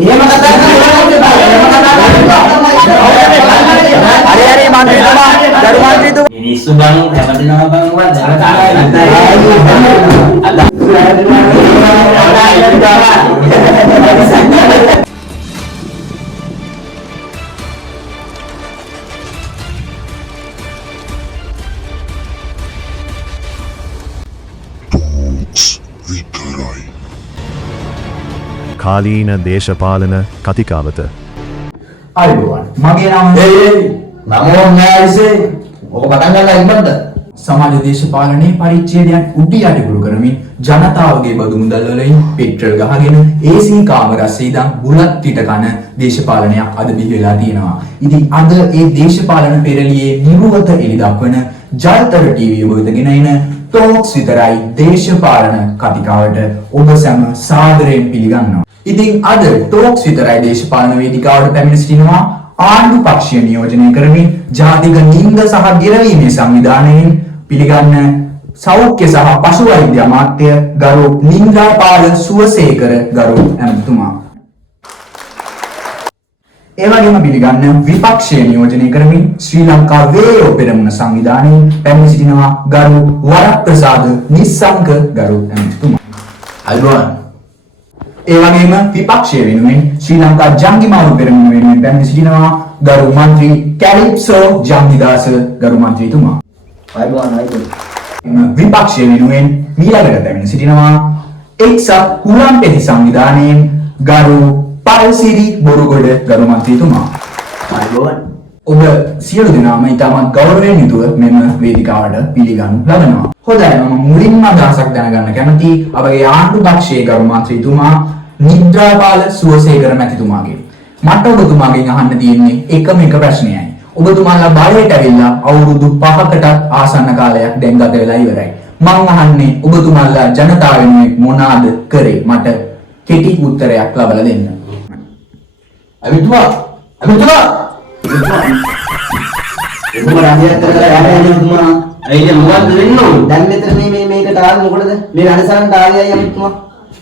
එහෙම කතා කරන්නේ හරි මන්ත්‍රීතුමා ගරු මන්ත්‍රීතුමා මිනිස්සු බං හැමදෙනාම බං වත් කාලීන දේශපාලන කතිකාවත අයිබෝවන් මගේ නම නමෝ න්යායසේ ඔබ පටන් ගන්න ඉක්මනට සමාජ දේශපාලනයේ පරිච්ඡේදයන් උඩි යටිකුරු කරමින් ජනතාවගේ බදු මුදල් වලින් පෙට්‍රල් ගහගෙන AC කාමරස්සේ ඉඳන් බුලත් පිට කන දේශපාලනයක් අද බිහි වෙලා තියෙනවා. ඉතින් අද මේ දේශපාලන පෙරළියේ නිර්වත එලි දක්වන ජල්තර ටීවී ඔබටගෙන එන ටොක්ස් විතරයි දේශපාලන කතිකාවට ඔබ සැම සාදරයෙන් පිළිගන්නවා. ඉතින් අද ටොක්ස් විතරයි දේශපාලන වේදිකාවට පැමිණ සිටිනවා ආණ්ඩු පක්ෂය නියෝජනය කරමින් ජාතික ලිංග සහ ගෙරවීමේ සංවිධානයෙන් පිළිගන්න සෞඛ්‍ය සහ පශු වෛද්‍ය අමාත්‍ය ගරු නින්දාපාල සුවසේකර ගරු ඇමතිතුමා. ඒ වගේම පිළිගන්න විපක්ෂය නියෝජනය කරමින් ශ්‍රී ලංකා වේයෝ පෙරමුණ සංවිධානයෙන් පැමිණ සිටිනවා ගරු වරප්‍රසාද නිස්සංක ගරු ඇමතිතුමා. අයිබෝන් ඒ වගේම විපක්ෂය වෙනුවෙන් ශ්‍රී ලංකා ජංගිමාරු පෙරමුණ වෙනුවෙන් පැමිණ සිටිනවා ගරු මන්ත්‍රී කැලිප්සෝ ජම්නිදාස ගරු මන්ත්‍රීතුමා. අයිබෝන් විපක්ෂය වෙනුවෙන් මීළඟට පැමිණ සිටිනවා එක්සත් හුලම්පෙති සංවිධානයෙන් ගරු පල්සිරි බොරුගොඩ ගරු මන්ත්‍රීතුමා. අයිබෝන් ඔබ සියලු දෙනාම ඉතාමත් ගෞරවයෙන් යුතුව මෙම වේදිකාවට පිළිගනු ලබනවා. හොඳයි මම මුලින්ම අදහසක් දැනගන්න කැමතියි අපගේ ආණ්ඩු පක්ෂයේ ගරු මන්ත්‍රීතුමා නිද්‍රාපාල සුවසේකර මැතිතුමාගෙන්. මට ඔබතුමාගෙන් අහන්න තියෙන්නේ එකම එක ප්‍රශ්නයයි. ඔබතුමාලා බලයට ඇවිල්ලා අවුරුදු 5කටත් ආසන්න කාලයක් දැන් ගත වෙලා ඉවරයි. මම අහන්නේ ඔබතුමාලා ජනතාව වෙනුවෙන් මොනවාද කරේ? මට කෙටි උත්තරයක් ලබා දෙන්න. අමිතුමා ඒක රාජ්‍යයක් කරලා යන්නේ තුමා. අයියේ මොකද්ද වෙන්න ඕන? දැන් මෙතන මේකට ආවේ මොකටද? මේ රණසාරන්ට ආවේයි අමිතුමා.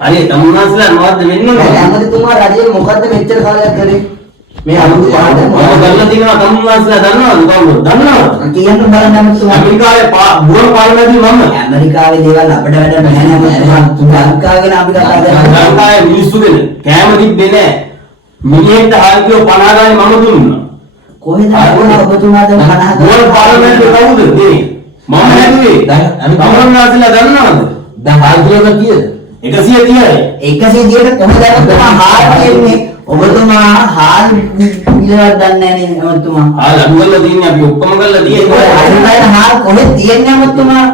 හරි තමුන්නාස්ලා මොකද්ද වෙන්න ඕන? ඇමතිතුමා රජයේ මොකද්ද මෙච්චර කාලයක් කරේ? මේ අවුරුදු 5ට මම ගන්න තියෙනවා තමුන්නාස්ලා දන්නවද කවුද? දන්නවද? කියන්න බලන්න අමිතුමා. ඇමරිකාවේ බුවන පාලනයේදී මම ඇමරිකාවේ දේවල් අපිට වැඩ නැහැ නේද? ලංකාවේ අපි කතා කරන්නේ. ලංකාවේ මිනිස්සු දෙන කෑම තිබ්බේ නැහැ. මිනිහෙක්ට හාල්කියෝ 50 ගානේ මම දුන්නා. කොහෙද ඔබතුමාද 50 බුවන පාලනයේදී කවුද දෙන්නේ? මම හැදුවේ. තමුන්නාස්ලා දන්නවද? දැන් හාල්කියෝ කීයද? 130යි. 130ට කොහොමද ඔබතුමා හාල් කියන්නේ? ඔබතුමා හාල් පිළිවෙලක් දන්නේ නැහැ නේ ඔබතුමා. හාල් අඩු කරලා තියෙන්නේ අපි ඔක්කොම කරලා තියෙන්නේ. අනිත් හාල් කොහෙද තියෙන්නේ ඔබතුමා?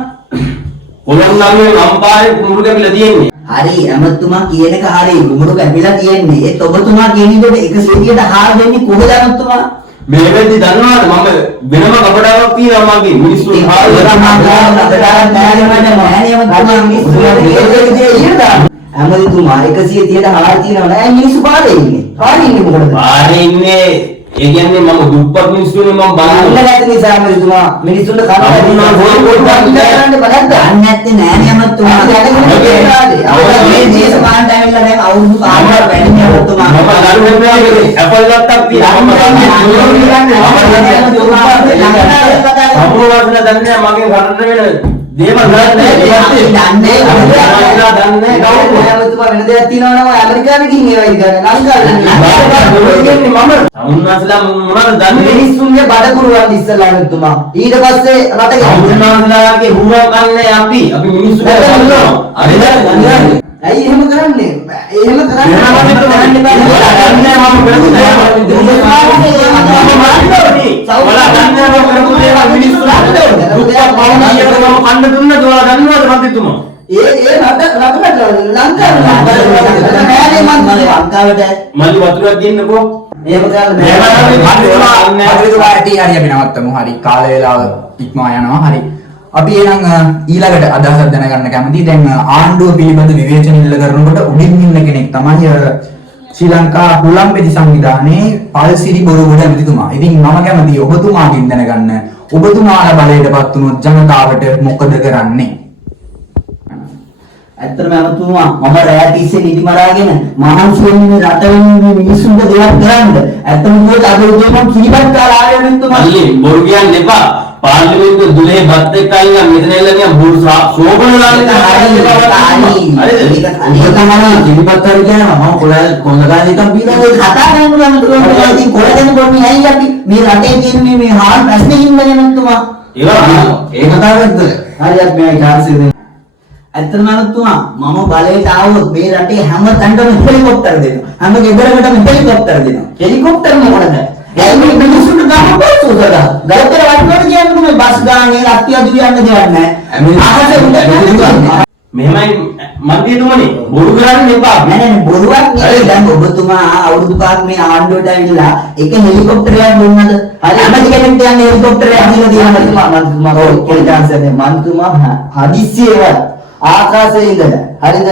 කොළඹ ලම්පාවේ කුඹුරු කැපිලා තියෙන්නේ. හරි ඇමතුමා කියන එක හරි කුඹුරු කැපිලා තියෙන්නේ. ඒත් ඔබතුමා කියන විදිහට 130ට හාල් දෙන්නේ කොහෙද ඇමතුමා? මේ වෙද්දි දන්නවද මම වෙනම කපඩාවක් තියනවා මගේ මිනිස්සු හාල් ඇමතුමා 130ට හාල් තියනවා නෑ මිනිස්සු පාරේ ඉන්නේ. පාරේ ඉන්නේ මොකටද? පාරේ ඉන්නේ ඒ කියන්නේ මම දුප්පත් මිනිස්සුනේ මම බලන්න බලන්නේ නැති නිසා ඇමතුමා මිනිස්සුන්ට කන නැත්තේ නෑනේ ඇමතුමා. මේ දේශපාලනට ඇවිල්ලා දැන් අවුරුදු කාලයක් වැඩි ඇමතුමා. මම දරුවෙක්ගේ ඇපල් ලත්තක් තියනවා සම්පූර්ණ දන්නේ මගේ කරන්න වෙන දේවල් දන්නේ ඇමතුමා වෙන දෙයක් තියනවා නම් ඇමරිකාවේ ගිහින් ඒවා ඉගෙන ලංකාවේ මම සමුන්නාස්ලා මොනවද දන්නේ මිනිස්සුන්ගේ බඩ කුරුවන් ඉස්සලා ඇමතුමා. ඊට පස්සේ රට සමුන්නාස්ලාගේ හුරා කන්නේ අපි මිනිස්සු කරනවා හරිද ඇයි එහෙම කරන්නේ? එහෙම කරන්නේ ලංකාවට මල්ලි වතුරක් දෙන්නකෝ. එහෙම කරන්නේ හරි අපි නවත්තමු. හරි කාල වේලාව ඉක්මවා යනවා. හරි අපි එහෙනම් ඊළඟට අදහසක් දැනගන්න කැමතියි. දැන් ආණ්ඩුව පිළිබඳ විවේචන ඉල්ල කරනකොට උඩින් ඉන්න කෙනෙක් තමයි ශ්‍රී ලංකා හුලම්පෙති සංවිධානයේ පල්සිරි බොරුගොඩ ඇමතිතුමා. ඉතින් මම කැමතියි ඔබතුමාගෙන් දැනගන්න ඔබතුමාලා බලයටපත් වුණොත් ජනතාවට මොකද කරන්නේ? ඇත්තටම අමතුමා මම රැය තිස්සේ නිදි මරාගෙන මහන්සියෙන් මේ රට වෙනුවෙන් මේ මිනිස්සුන්ට දෙයක් කරන්න. ඇත්තටම මොකද අද උදේ මම කිරිබත් කාලා ආවේ අමතුමා. මල්ලි බොරු කියන්න එපා. පාර්ලිමේන්තු දුලේ බත් එක්ක අයින් මෙතන එල්ල නිකන් බුරු සෝබන ලාලේ කිරිබත් හරි කියනවා මම කොළ ගානේ එකක් බීලා ඔය කතා කරනවා අමතුමා. ඉතින් කොළ දෙන්න බොන්නේ ඇයි අපි මේ රටේ තියෙන මේ හාල් ප්‍රශ්නේ හින්දානේ අමතුමා. ඒ කතාවක්ද? හරියට මේ chance එක දෙන්න. ඇත්තටම අමතුමා මම බලයට ආවොත් මේ රටේ හැම තැනටම හෙලිකොප්ටර් දෙනවා. හැම ගෙදරකටම හෙලිකොප්ටර් දෙනවා. හෙලිකොප්ටර් මොකටද? ඒ මේ මිනිස්සුන්ට ගම පොසු උදලා. ගලතර වටනකොට කියන්නේ මේ බස් ගානේ රත්ති අදුර යන්න දෙයක් නැහැ. අහසේ උඩ මෙහෙමයි මන්ත්‍රීතුමනි බොරු කරන්න එපා. නෑ බොරුවක් නෙවෙයි. දැන් ඔබතුමා අවුරුදු පහක් මේ ආණ්ඩුවට ඇවිල්ලා එක හෙලිකොප්ටරයක් දුන්නද? හරි අමති කෙනෙක්ට යන්නේ හෙලිකොප්ටරයක් දීලා තියෙනවා මන්ත්‍රීතුමා. ඔය chance එක මන්ත්‍රීතුමා හදිස්සියේවත් ආකාශයේ ඉඳලා හරිද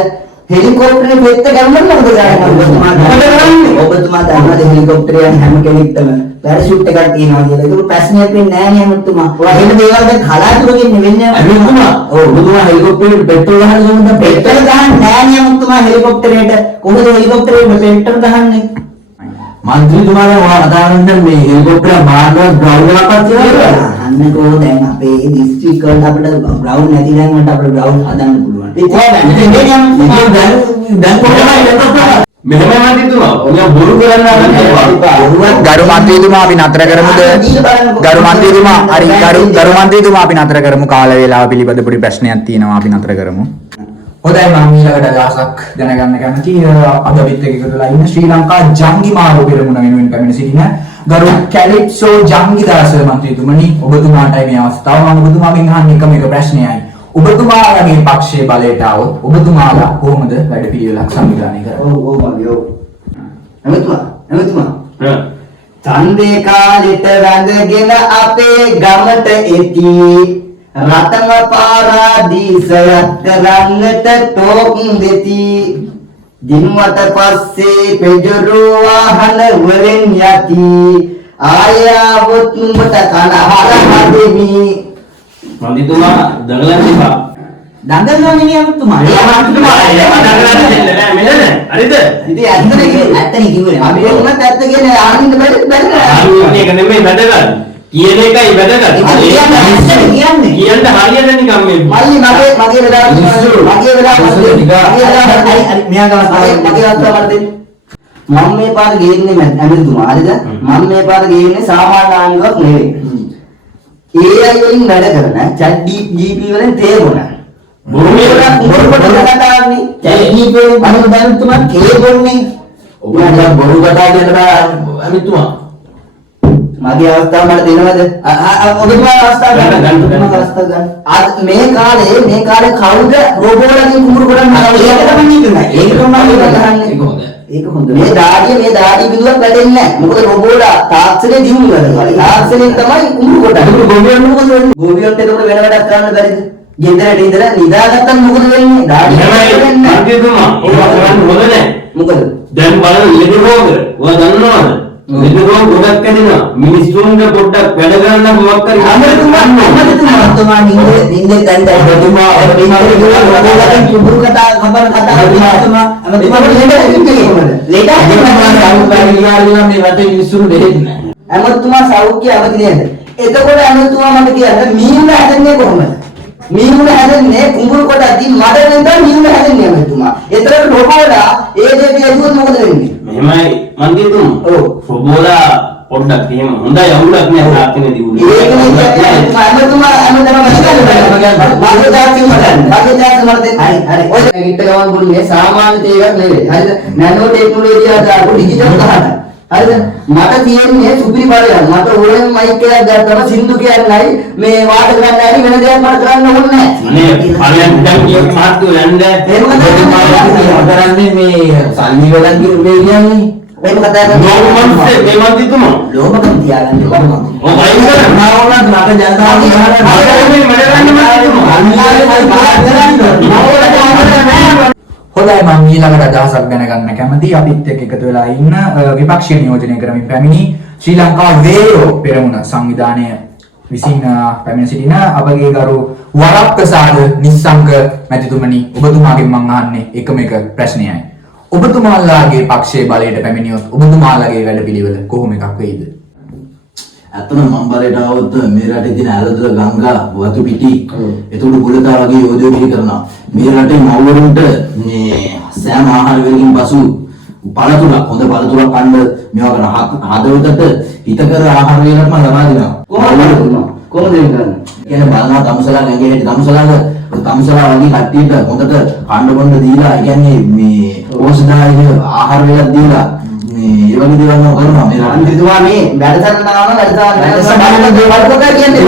හෙලිකොප්ටරේ පෙත්ත ගමන් මොකද කරන්නේ ඔබතුමා දන්නවද හෙලිකොප්ටරේ හැම කෙනෙක්ටම පැරෂූට් එකක් තියෙනවා කියලා. ඒක ප්‍රශ්නයක් වෙන්නේ නැහැ නේ ඔබතුමා. ඔයා එහෙම දේවල් දැන් කලාතුරකින් වෙන්නේ නැහැ ඔබතුමා. ඔව් ඔබතුමා හෙලිකොප්ටරේ පෙට්‍රල් ගහන්න ගමන් පෙට්‍රල් ගහන්නේ නැහැ නේ ඔබතුමා හෙලිකොප්ටරේට. කොහොමද හෙලිකොප්ටරේ පෙට්‍රල් ගහන්නේ? මන්ත්‍රීතුමාලා ඔයා කතා කරන්නේ මේ හෙලිකොප්ටර් මාර්ගවත් ග්‍රවුන්ඩ් එකක්වත් තියෙනවා. අන්නකෝ දැන් අපේ දිස්ත්‍රික් වල අපිට ග්‍රවුන්ඩ් නැති දැන් වලට අපිට ග්‍රවුන්ඩ් හදන්න පුළුවන්. ඒක දැන් කොහොමද මෙහෙමයි මන්ත්‍රීතුමා. ඔය බොරු කරන්න හදන්න ගරු මන්ත්‍රීතුමා අපි නතර කරමුද? ගරු මන්ත්‍රීතුමා හරි ගරු මන්ත්‍රීතුමා අපි නතර කරමු. කාල වේලාව පිළිබඳ පොඩි ප්‍රශ්නයක් තියෙනවා අපි නතර කරමු. හොඳයි මම ඊළඟට අදහසක් දැනගන්න කැමතියි. අද අපිත් එක්ක එකතු වෙලා ඉන්න ශ්‍රී ලංකා ජංගි මාරු පෙරමුණ වෙනුවෙන් පැමිණ සිටින ගරු කැලිප්සෝ ජංගිදාස මන්ත්‍රීතුමනි ඔබතුමාටයි මේ අවස්ථාව. මම ඔබතුමාගෙන් අහන්නේ එකම එක ප්‍රශ්නයයි. ඔබතුමාගේ පක්ෂයේ බලයට આવොත් ඔබතුමාලා කොහොමද වැඩ පිළිවෙලක් සංවිධානය කරන්නේ? ඔව් මගේ ඔව්. එමෙතුමා ඡන්දේ කාලෙට රැඳගෙන අපේ ගමට එති රතන පාරාදීසයක් කරන්නට ටෝක් දෙති දිනවට පස්සේ පෙජරු වාහන වලින් යති ආයවොත් නුඹට කනහර හදෙමි. මන්ත්‍රීතුමා දඟලන්න එපා. දඟලනවා නෙමෙයි අමතුමා. දඟලන්න දෙන්න නෑ මෙතන. හරිද? ඉතින් ඇත්තනේ කිව්වේ. අපි උනත් ඇත්ත කියන්නේ ආනින්න බැරි. මේක නෙමෙයි වැදගත්. කියන එකයි වැදගත්. කියන්නේ කියන්න හරියට නිකන් මේ මල්ලි මගේ වෙලාව මම මේ පාර ගේන්නේ ඇමතුමා. හරිද? මම මේ පාර ගේන්නේ සාමාන්‍ය ආණ්ඩුවක් නෙවෙයි. AI වලින් වැඩ කරන chat GPT වලින් තේරුණ. බොරු කතාවන්නේ. chat GPT වලින් බලන්න දැනුතුමා තේරුන්නේ. ඔබ බොරු කතා කියන බෑ අමිතුමා. මගේ අවස්ථාව මට දෙනවද? ඔබතුමා අවස්ථාව ගන්න. අද මේ කාලේ කවුද රෝබෝටකින් කුඹුරු කරන්නේ? ඒක තමයි කියන්නේ. ඒක තමයි කරන්නේ. ඒක හොඳ. මේ දාඩිය බිඳුවක් වැටෙන්නේ නැහැ. මොකද රෝබෝලා තාක්ෂණය දියුණු කරනවා. තාක්ෂණයෙන් තමයි කුඹුරු කොටන්නේ. ගෝවියන් මොකද වෙන්නේ? ගෝවියන්ට ඒක වෙන වැඩක් කරන්න බැරිද? ගෙදරට ඉඳලා නිදාගත්තම මොකද වෙන්නේ? දාඩිය එහෙමයි මන්ත්‍රීතුමා. ඒක කරන්න හොඳ නෑ. මොකද? දැන් බලන්න ලෙඩ රෝග. ඔයා දන්නවද? ලෙඩ රෝග ගොඩක් කැඩෙනවා. මිනිස්සුන්ට පොඩ්ඩක් වැඩ කරන්න මොකක් හරි අමතුමා නින්දේ දැන් ඔබතුමා කුඹුරු කතා මේ රටේ මිනිස්සුන්ට දෙන්නේ නැහැ. ඇමතුමා සෞඛ්‍ය අවදි නේද? එතකොට ඇමතුමා මට කියන්න මීමුණ හැදෙන්නේ කොහොමද? මීමුණ හැදෙන්නේ කුඹුරු කොටදී මඩ නේද මීමුණ හැදෙන්නේ ඇමතුමා. ඒතරට රොබෝලා ඒ දේ කියුවොත් මොකද වෙන්නේ? මෙහෙමයි මන්ත්‍රීතුමා. ඔව්. රොබෝලා පොඩ්ඩක් එහෙම හොඳයි අවුලක් නෑ තාක්ෂණය දියුණු. ඒක නේ ඇමතුමා මගේ හරි ඔය හිට ගමන් බුන්නේ සාමාන්‍ය දේවල් නෙවෙයි. හරිද? නැනෝ ටෙක්නොලොජි ආදාපු ඩිජිටල් කහට. හරිද? මට තියෙන්නේ සුපිරි බලයක්. මට ඕනෙම මයික් එකක් ගත්තම සින්දු කියන්නයි මේ වාට කරන්නයි වෙන දෙයක් මට කරන්න ඕනේ නැහැ. අනේ පරියන් දැන් කියොත් මාත්තු යන්න එහෙම කරන්නේ මේ සල්ලි වලන් කියන්නේ මේක කතා කරන්නේ නෝමන්සේ මේ මන්ත්‍රීතුමා. ලෝභකම් තියාගන්න ලෝභකම්. ඔය වයින් කරා නාවුණත් රට ජනතාව හොඳයි මම ඊළඟට අදහසක් දැනගන්න කැමතියි. අපිත් එක්ක එකතු වෙලා ඉන්න විපක්ෂීය නියෝජනය කරමින් පැමිණි ශ්‍රී ලංකා වේරෝ පෙරමුණ සංවිධානය විසින් පැමිණ සිටින අපගේ ගරු වරප්‍රසාද නිස්සංක මැතිතුමනි ඔබතුමාගෙන් මම අහන්නේ එකම එක ප්‍රශ්නයයි. ඔබතුමාලාගේ පක්ෂයේ බලයට පැමිණියොත් ඔබතුමාලාගේ වැඩපිළිවෙල කොහොම එකක් වෙයිද? ඇත්තම මම බලයට આવොත් මේ රටේ තියෙන ඇලදොල ගංගා වතු පිටි එතකොට බුලතා වගේ යෝධයෝ බිහි කරනවා. මේ රටේ මව්වරුන්ට මේ සෑම ආහාර වේලකින් පසු පළතුරක් හොඳ පළතුරක් කන්න මේවා කරන හදවතට හිතකර ආහාර වේලක් මම ලබා දෙනවා. කොහොමද කරන්නේ? කියන්නේ බලනවා තමුසලා ගඟේ හිට තමුසලා වගේ කට්ටියට හොඳට කන්න බොන්න දීලා ඒ කියන්නේ මේ පෝෂණායක ආහාර වේලක් දීලා මේ ඒ වගේ දේවල් මම කරනවා. මේ මන්ත්‍රීතුමා මේ වැඩසටහන දානවා වැඩසටහන දේවල් කොටා කියන්නේ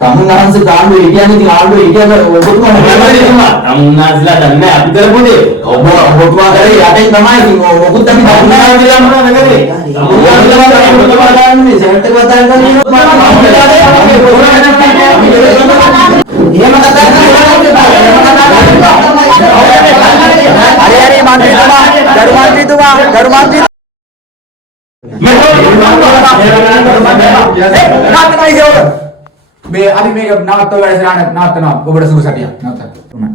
තමුන්නාන්සේ තාන්දු ඉටියන්නේ ඉතින් ආල්දු ඉටියක ඔබතුමා තමුන්නාන්සලා දන්නේ අපි කරපුනේ. ඔබතුමා කරේ යටින් තමයි ඉතින් මොකුත් අපි තමුන්නාන්සලා මොනවද කරේ? ඔබතුමා දාන්නේ සෙට් එක වතාව කරන්නේ එහෙම කතා මේ අපි මේක නවත්ව වැඩසටහන නවත්තනවා. ඔබට සුබ සතියක්. නවත්තන්න.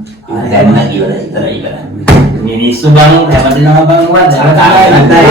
දැන් ඉවරයි. මිනිස්සු බං හැමදෙනාම බං වත් හරි